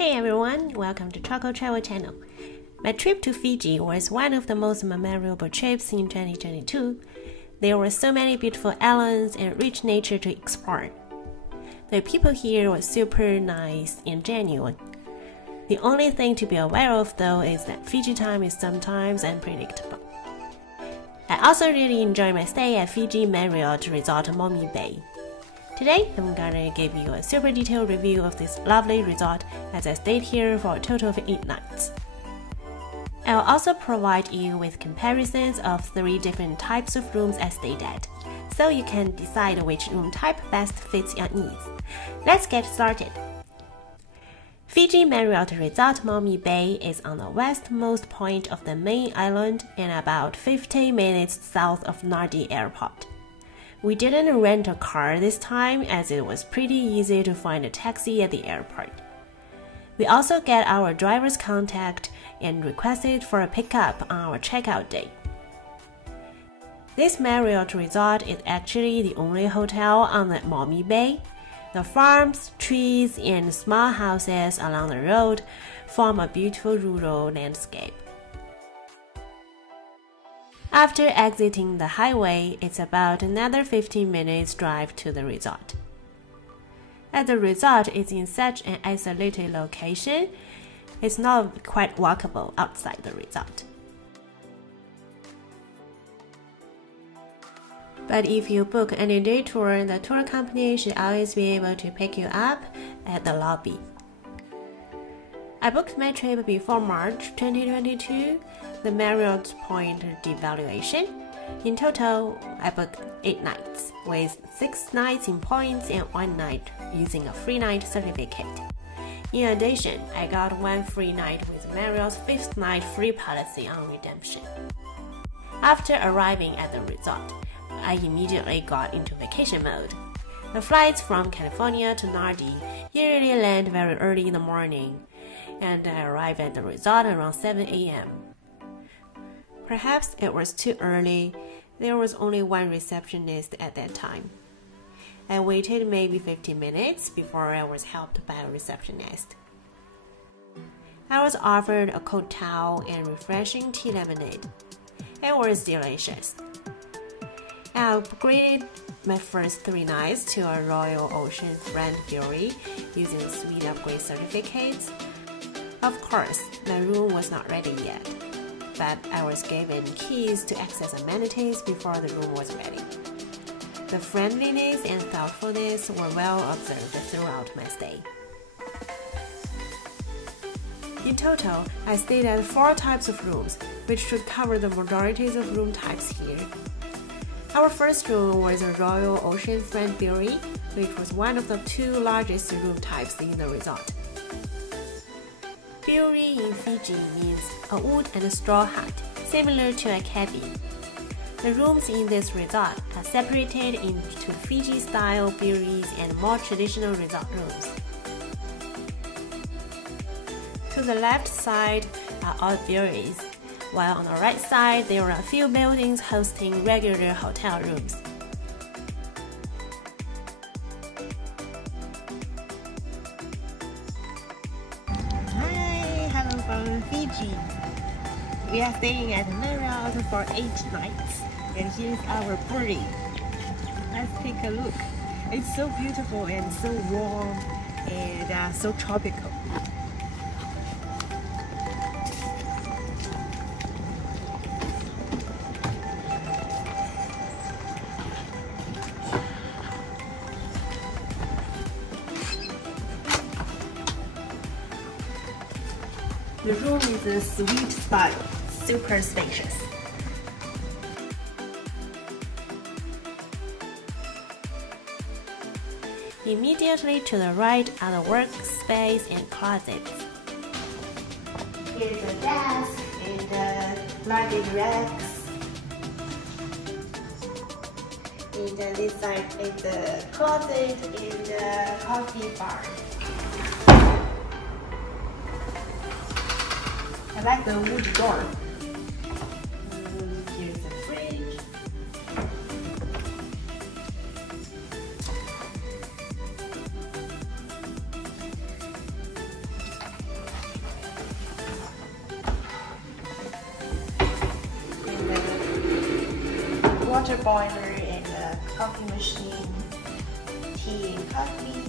Hey everyone, welcome to Choco Travel Channel. My trip to Fiji was one of the most memorable trips in 2022. There were so many beautiful islands and rich nature to explore. The people here were super nice and genuine. The only thing to be aware of though is that Fiji time is sometimes unpredictable. I also really enjoyed my stay at Fiji Marriott Resort Momi Bay. Today, I'm gonna give you a super detailed review of this lovely resort as I stayed here for a total of 8 nights. I will also provide you with comparisons of 3 different types of rooms I stayed at, so you can decide which room type best fits your needs. Let's get started. Fiji Marriott Resort Momi Bay is on the westmost point of the main island and about 15 minutes south of Nadi Airport. We didn't rent a car this time as it was pretty easy to find a taxi at the airport. We also get our driver's contact and requested for a pickup on our checkout day. This Marriott resort is actually the only hotel on the Momi Bay. The farms, trees, and small houses along the road form a beautiful rural landscape. After exiting the highway, it's about another 15 minutes drive to the resort. As the resort is in such an isolated location, it's not quite walkable outside the resort. But if you book any day tour, the tour company should always be able to pick you up at the lobby. I booked my trip before March 2022, the Marriott point devaluation. In total, I booked 8 nights, with 6 nights in points and 1 night using a free night certificate. In addition, I got 1 free night with Marriott's 5th night free policy on redemption. After arriving at the resort, I immediately got into vacation mode. The flights from California to Nadi usually land very early in the morning, and I arrived at the resort around 7 a.m. Perhaps it was too early. There was only 1 receptionist at that time. I waited maybe 15 minutes before I was helped by a receptionist. I was offered a cold towel and refreshing tea lemonade. It was delicious. I upgraded my first 3 nights to a Royal Ocean Front Bure using suite upgrade certificates. Of course, my room was not ready yet, but I was given keys to access amenities before the room was ready. The friendliness and thoughtfulness were well observed throughout my stay. In total, I stayed at 4 types of rooms, which should cover the majority of room types here. Our first room was a Royal Ocean Front Bure, which was one of the 2 largest room types in the resort. Bure in Fiji means a wood and straw hut, similar to a cabin. The rooms in this resort are separated into Fiji-style bures and more traditional resort rooms. To the left side are all bures, while on the right side there are a few buildings hosting regular hotel rooms. From Fiji. We are staying at Marriott for 8 nights, and here's our party. Let's take a look. It's so beautiful and so warm and so tropical. The room is a suite style, super spacious. Immediately to the right are the workspace and closets. Here's a desk and luggage racks. And this side is the closet and the coffee bar. I like the wood door. Here's the fridge. water boiler and a coffee machine, tea and coffee.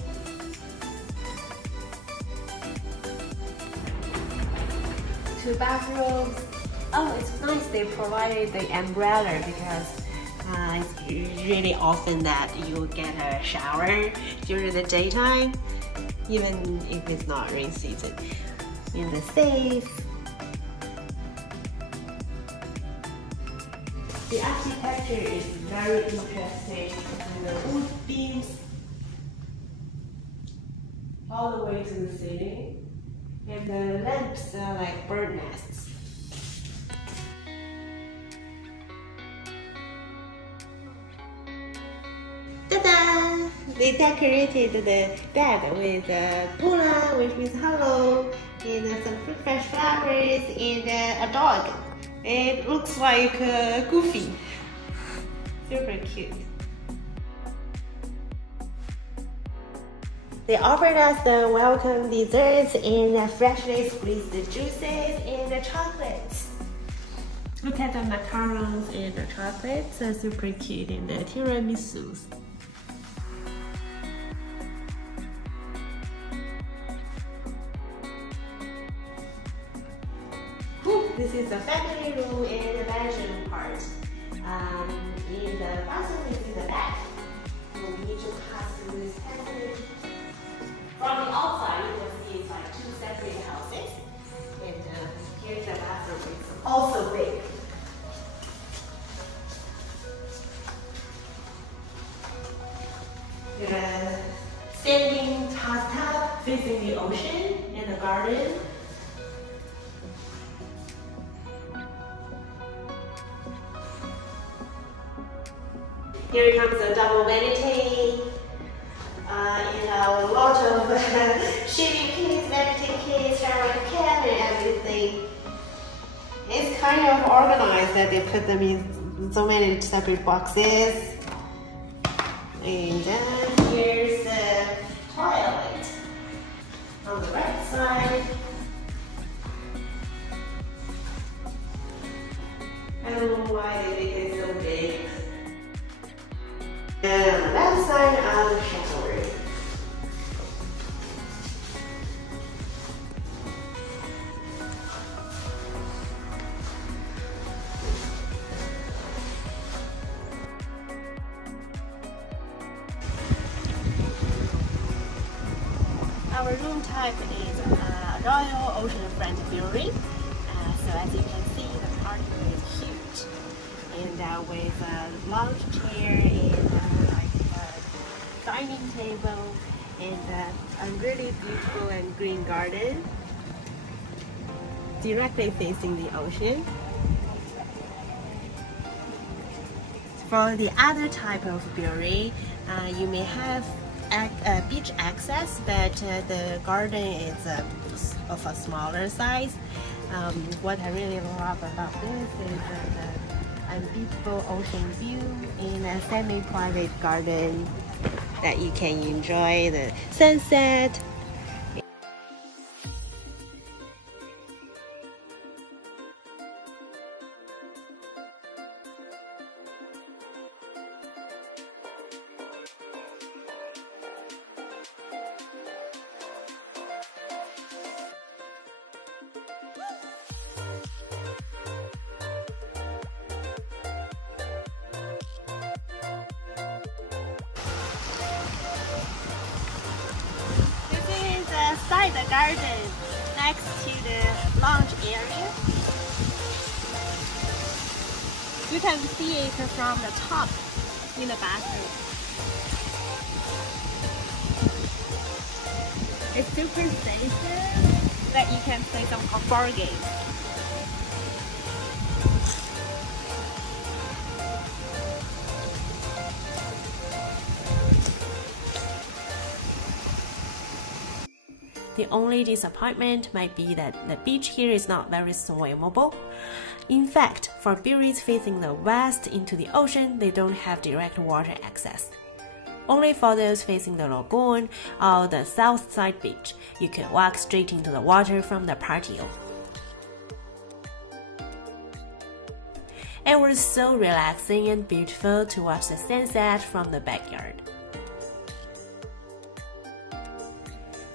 Two bathrooms. Oh, it's nice they provided the umbrella because it's really often that you get a shower during the daytime, even if it's not rain season. In the safe. The architecture is very interesting. And the wood beams all the way to the ceiling. And the lamps are like bird nests. Ta-da! They decorated the bed with a pula, which means hello, and some fresh flowers, and a dog. It looks like Goofy. Super cute. They offered us the welcome desserts and freshly squeezed juices and the chocolates. Look at the macarons and the chocolates, super cute, and the tiramisus. This is the family room and the bedroom part. In the bathroom is in the back. We'll need to pass through this passage. From the outside, you will see it's like two separate houses. And here's the bathroom. It's also big. The standing bathtub facing the ocean and the garden. Here comes a double vanity, and a lot of shaving kits, vanity kits, shower cap, and everything. It's kind of organized that they put them in so many separate boxes. And then here's the toilet on the right side. I don't know why they make it so big. And on the left side are the showers. Our room type is Royal Oceanfront Bure. So as you can see, the party room is huge. And with a lounge chair and dining table and a really beautiful and green garden directly facing the ocean. For the other type of bure, you may have beach access, but the garden is of a smaller size. What I really love about this is a beautiful ocean view in a semi-private garden that you can enjoy the sunset. Inside the garden, next to the lounge area. You can see it from the top in the bathroom. It's super spacious that you can play some board games. The only disappointment might be that the beach here is not very swimmable. In fact, for bures facing the west into the ocean, they don't have direct water access. Only for those facing the lagoon or the south side beach, you can walk straight into the water from the patio. It was so relaxing and beautiful to watch the sunset from the backyard.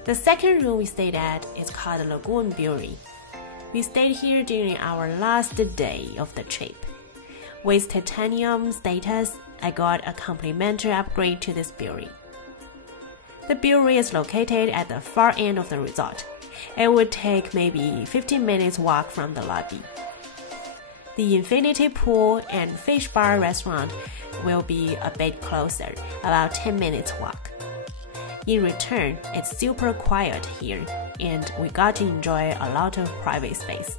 The second room we stayed at is called Lagoon Bure. We stayed here during our last day of the trip. With titanium status, I got a complimentary upgrade to this bure. The bure is located at the far end of the resort. It would take maybe 15 minutes walk from the lobby. The infinity pool and fish bar restaurant will be a bit closer, about 10 minutes walk. In return, it's super quiet here, and we got to enjoy a lot of private space.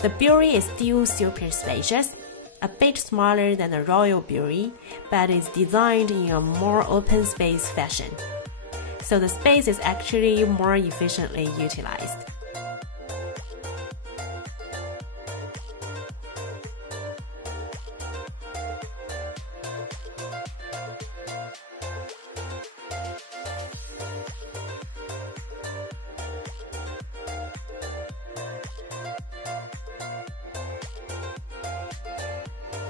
The bure is still super spacious, a bit smaller than the Royal Bure, but is designed in a more open space fashion, so the space is actually more efficiently utilized.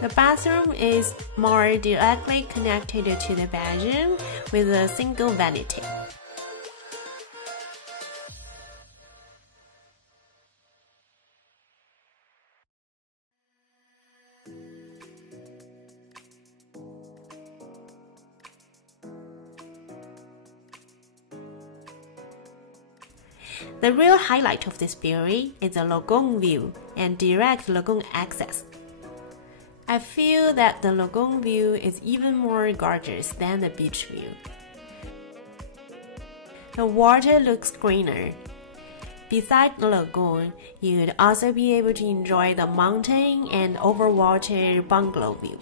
The bathroom is more directly connected to the bedroom with a single vanity. The real highlight of this bure is the lagoon view and direct lagoon access. I feel that the lagoon view is even more gorgeous than the beach view. The water looks greener. Beside the lagoon, you would also be able to enjoy the mountain and overwater bungalow view.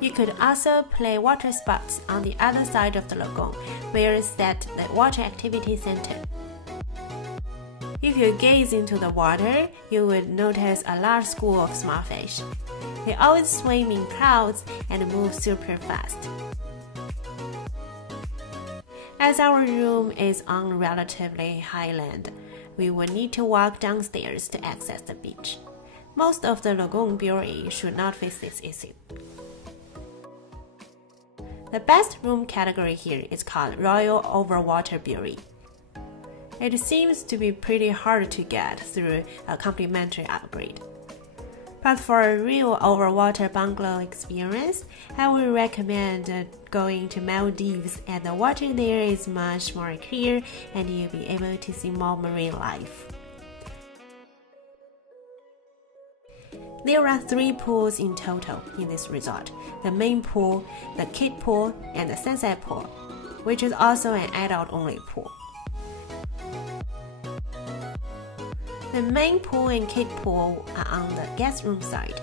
You could also play water sports on the other side of the lagoon, where is at the water activity center. If you gaze into the water, you would notice a large school of small fish. They always swim in crowds and move super fast. As our room is on relatively high land, we would need to walk downstairs to access the beach. Most of the Lagoon Bure should not face this issue. The best room category here is called Royal Overwater Bure. It seems to be pretty hard to get through a complimentary upgrade. But for a real overwater bungalow experience, I would recommend going to Maldives, as the water there is much more clear and you'll be able to see more marine life. There are 3 pools in total in this resort: the main pool, the kid pool, and the sunset pool, which is also an adult-only pool. The main pool and kid pool are on the guest room side.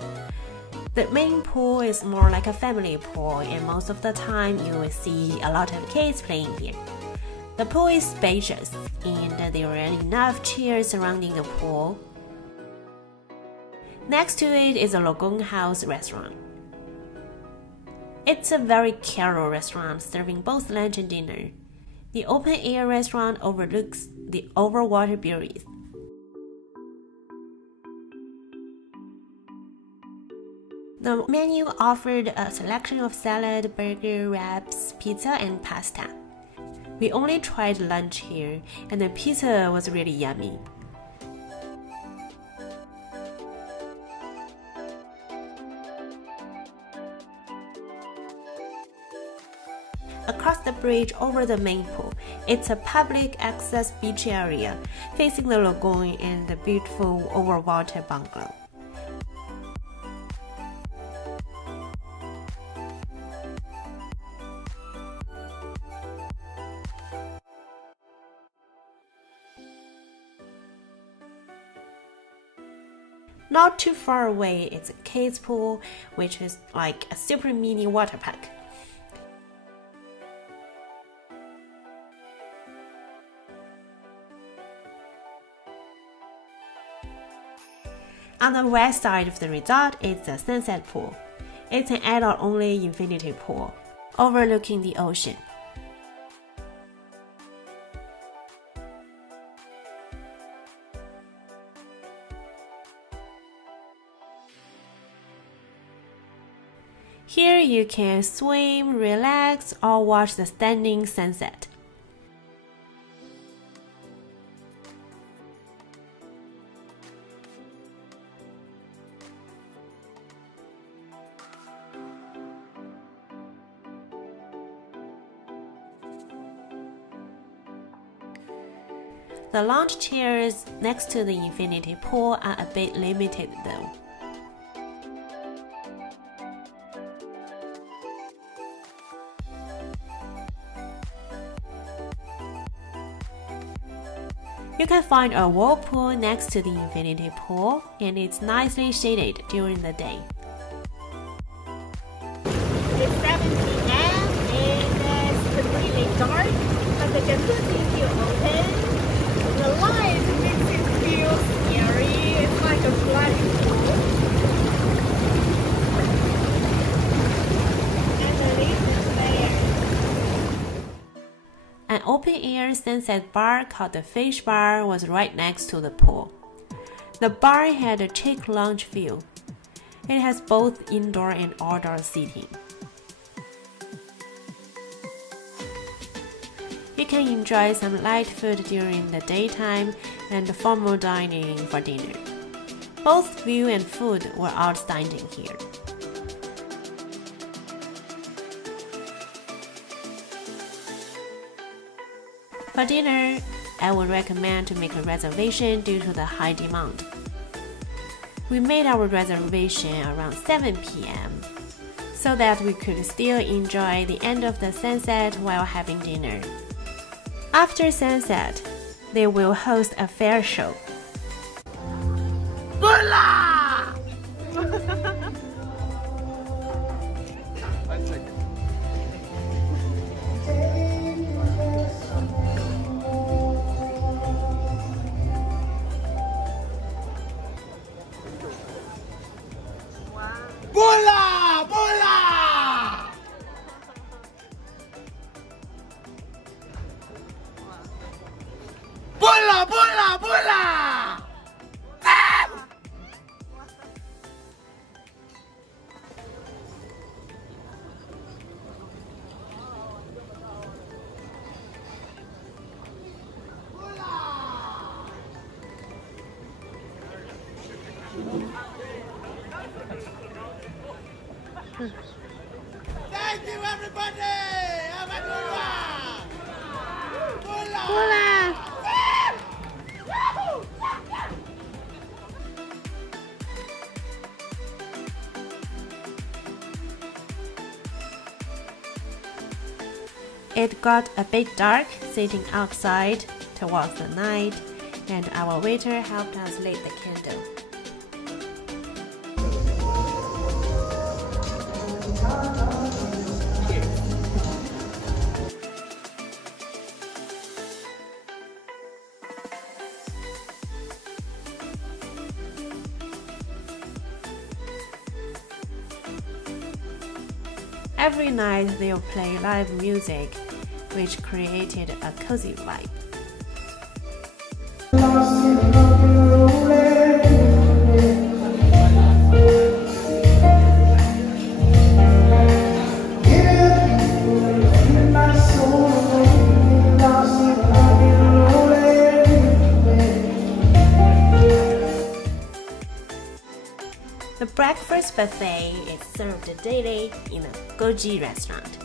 The main pool is more like a family pool, and most of the time you will see a lot of kids playing here. The pool is spacious, and there are enough chairs surrounding the pool. Next to it is a Lagoon House restaurant. It's a very casual restaurant serving both lunch and dinner. The open-air restaurant overlooks the overwater bureaus. The menu offered a selection of salad, burger, wraps, pizza, and pasta. We only tried lunch here, and the pizza was really yummy. Across the bridge over the main pool, it's a public access beach area facing the lagoon and the beautiful overwater bungalow. Not too far away is a kids pool, which is like a super mini water park. On the west side of the resort is the sunset pool. It's an adult-only infinity pool, overlooking the ocean. Here you can swim, relax, or watch the stunning sunset. The lounge chairs next to the infinity pool are a bit limited though. You can find a whirlpool next to the infinity pool, and it's nicely shaded during the day. It's 7 p.m. and it's completely dark, but the jacuzzi is still open. The light makes it feel scary. It's like a flooding pool. And the lift is there. An open-air sunset bar called the Fiji Bar was right next to the pool. The bar had a chic lounge feel. It has both indoor and outdoor seating. You can enjoy some light food during the daytime and formal dining for dinner. Both view and food were outstanding here. For dinner, I would recommend to make a reservation due to the high demand. We made our reservation around 7 p.m. so that we could still enjoy the end of the sunset while having dinner. After sunset, they will host a fair show. Bula! Bula! Bula! Bula! Bula! Bula! Thank you, everybody! Have a good one! Bula! Bula! It got a bit dark sitting outside towards the night, and our waiter helped us light the candle. Every night they'll play live music, which created a cozy vibe. The breakfast buffet is served daily in the Goji restaurant.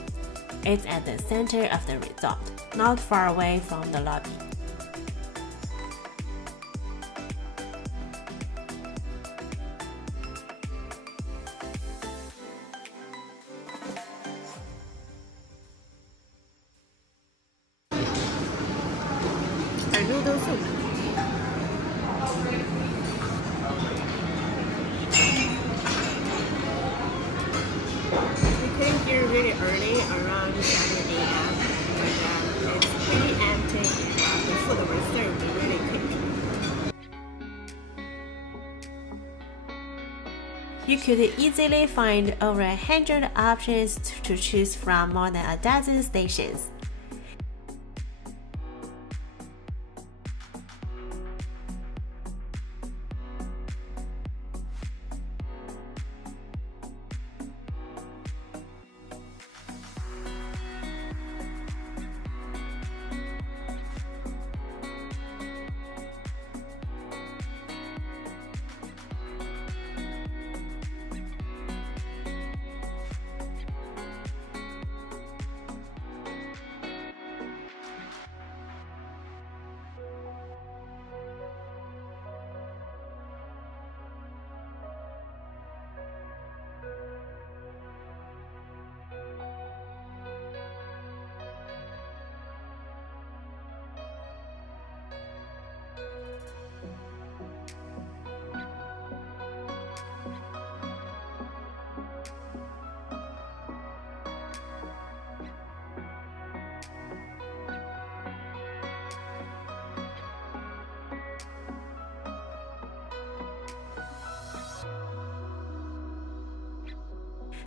It's at the center of the resort, not far away from the lobby. Our noodle soup. We came here really early, around 7 a.m. and it's pretty empty. The food was served really quick. You could easily find over 100 options to choose from more than a dozen stations.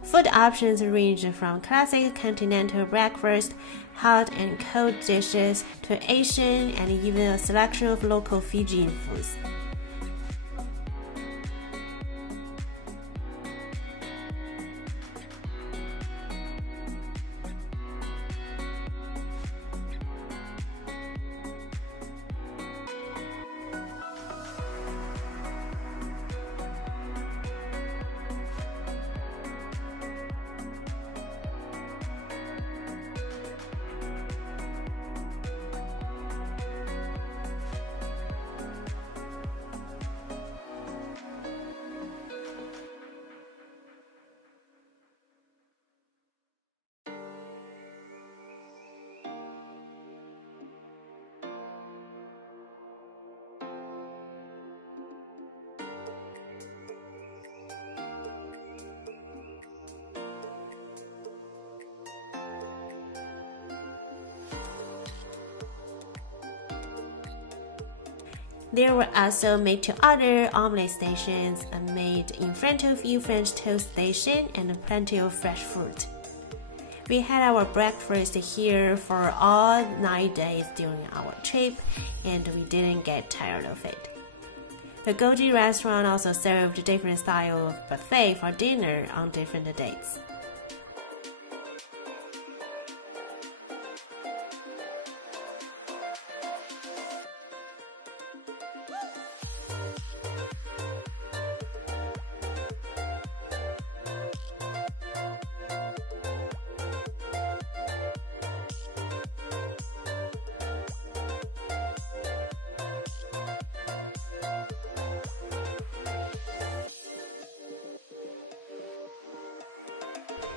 Food options range from classic continental breakfast, hot and cold dishes, to Asian and even a selection of local Fijian foods. There were also made-to-order omelette stations, a made-in-front-of-you French toast station, and plenty of fresh fruit. We had our breakfast here for all 9 days during our trip, and we didn't get tired of it. The Goji restaurant also served different styles of buffet for dinner on different dates.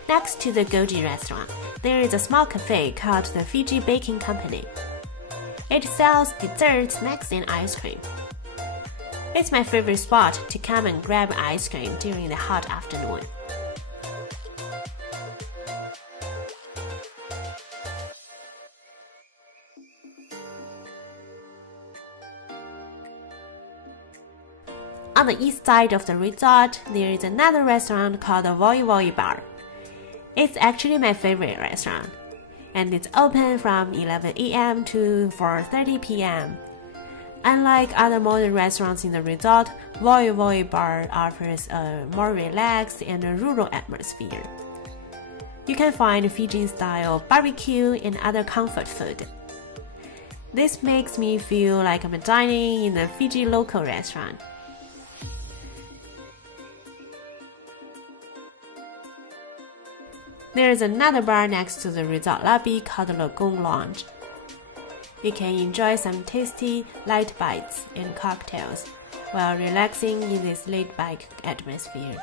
Next to the Goji restaurant, there is a small cafe called the Fiji Baking Company. It sells desserts, snacks, and ice cream. It's my favorite spot to come and grab ice cream during the hot afternoon. On the east side of the resort, there is another restaurant called the Voi Voi Bar. It's actually my favorite restaurant, and it's open from 11 a.m. to 4:30 p.m. Unlike other modern restaurants in the resort, Voi Voi Bar offers a more relaxed and rural atmosphere. You can find Fijian-style barbecue and other comfort food. This makes me feel like I'm dining in a Fiji local restaurant. There is another bar next to the resort lobby called Lagoon Lounge. You can enjoy some tasty light bites and cocktails while relaxing in this laid-back atmosphere.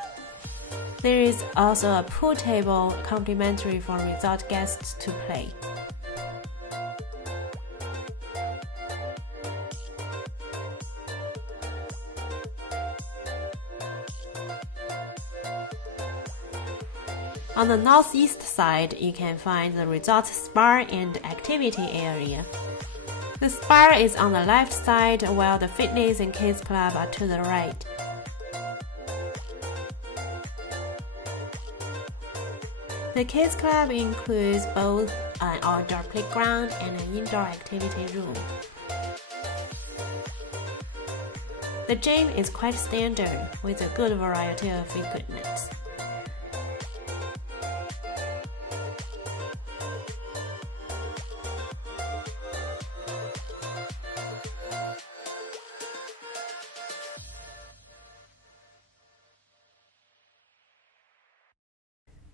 There is also a pool table complimentary for resort guests to play. On the northeast side, you can find the resort spa and activity area. The spa is on the left side, while the fitness and kids club are to the right. The kids club includes both an outdoor playground and an indoor activity room. The gym is quite standard, with a good variety of equipment.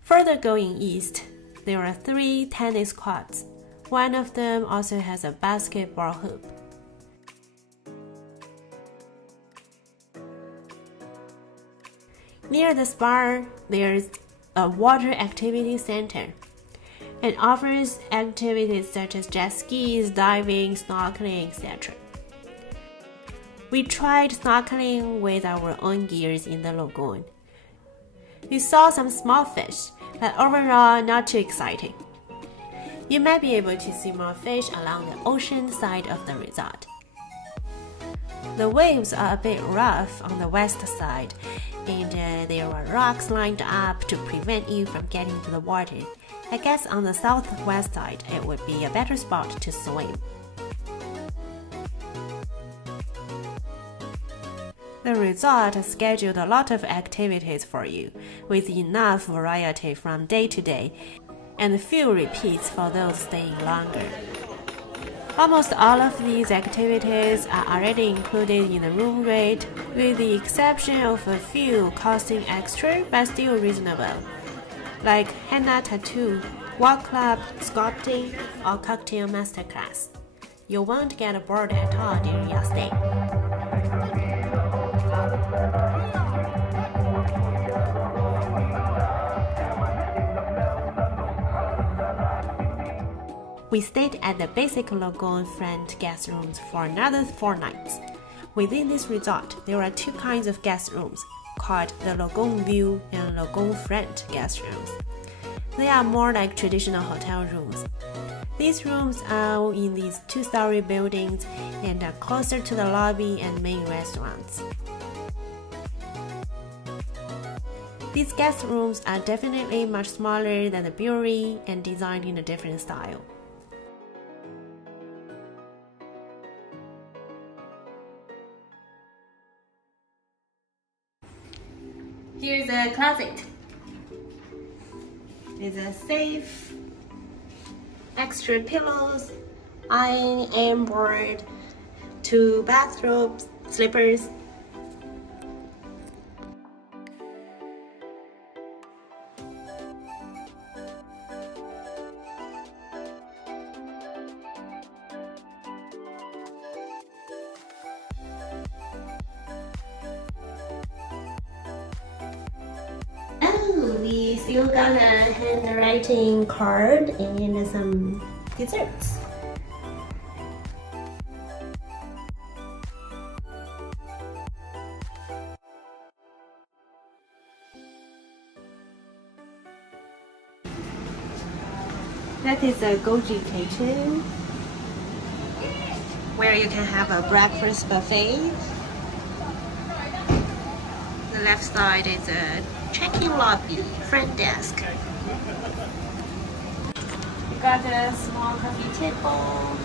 Further going east, there are 3 tennis courts. One of them also has a basketball hoop. Near the spa, there's a water activity center. It offers activities such as jet skis, diving, snorkeling, etc. We tried snorkeling with our own gears in the lagoon. We saw some small fish, but overall not too exciting. You might be able to see more fish along the ocean side of the resort. The waves are a bit rough on the west side, and there are rocks lined up to prevent you from getting to the water. I guess on the southwest side it would be a better spot to swim. The resort scheduled a lot of activities for you, with enough variety from day to day, and few repeats for those staying longer. Almost all of these activities are already included in the room rate, with the exception of a few costing extra but still reasonable, like henna tattoo, walk club, sculpting, or cocktail masterclass. You won't get bored at all during your stay. We stayed at the basic Lagoon Front guest rooms for another 4 nights. Within this resort, there are 2 kinds of guest rooms, called the Lagoon View and Lagoon Front guest rooms. They are more like traditional hotel rooms. These rooms are in these 2-story buildings and are closer to the lobby and main restaurants. These guest rooms are definitely much smaller than the Bure and designed in a different style. Here's a closet with a safe, extra pillows, iron and board, 2 bathrobes, slippers. We still got a handwriting card and some desserts. That is a Goji kitchen where you can have a breakfast buffet. The left side is a check-in lobby, front desk. We got a small coffee table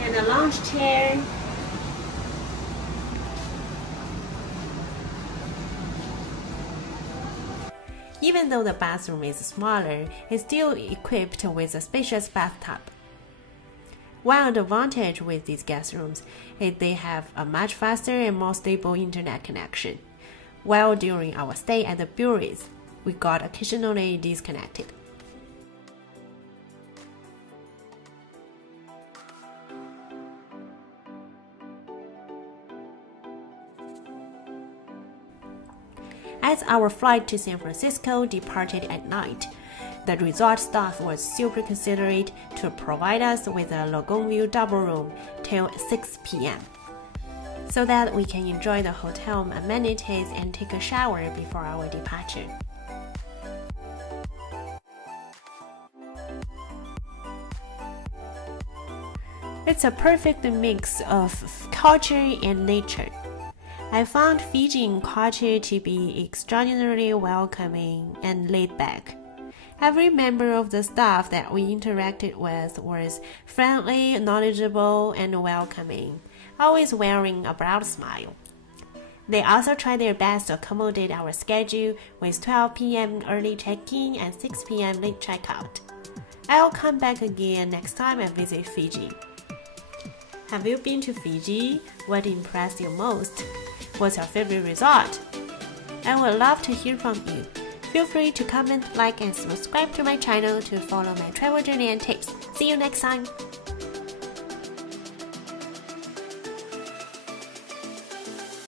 and a lounge chair. Even though the bathroom is smaller, it's still equipped with a spacious bathtub. One advantage with these guest rooms is they have a much faster and more stable internet connection. While during our stay at the Bures, we got occasionally disconnected. As our flight to San Francisco departed at night, the resort staff was super considerate to provide us with a Lagoon View double room till 6 p.m. so that we can enjoy the hotel amenities and take a shower before our departure. It's a perfect mix of culture and nature. I found Fijian culture to be extraordinarily welcoming and laid back. Every member of the staff that we interacted with was friendly, knowledgeable, and welcoming, always wearing a broad smile. They also tried their best to accommodate our schedule with 12 p.m. early check-in and 6 p.m. late checkout. I'll come back again next time I visit Fiji. Have you been to Fiji? What impressed you most? What's your favorite resort? I would love to hear from you. Feel free to comment, like, and subscribe to my channel to follow my travel journey and tips. See you next time!